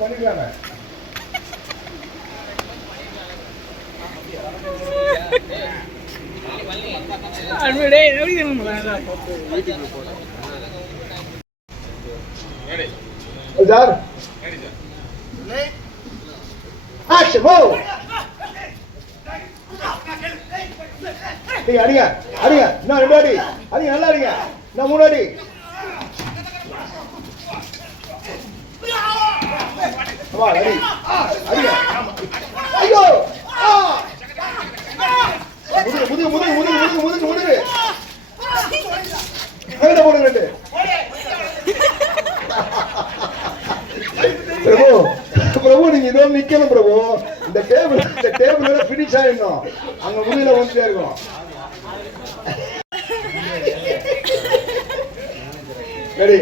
பண்ணிருக்காங்க. அடிங்க அடிங்க இன்னும் 2 அடி அடிங்க, நல்லா அடிங்க, இன்னும் 3 அடி. ஐயோ முதுகு முதுகு முதுகு முதுகு முதுகு முதுகு கையில போடுங்க. 2 பிரபு பிரபு நீங்க இதோ நிக்கணும் பிரபு. இந்த டேபிள் பினிஷ் ஆயிடணும். அங்க முதுகுல வந்துட்டே இருக்கும். ரெடி.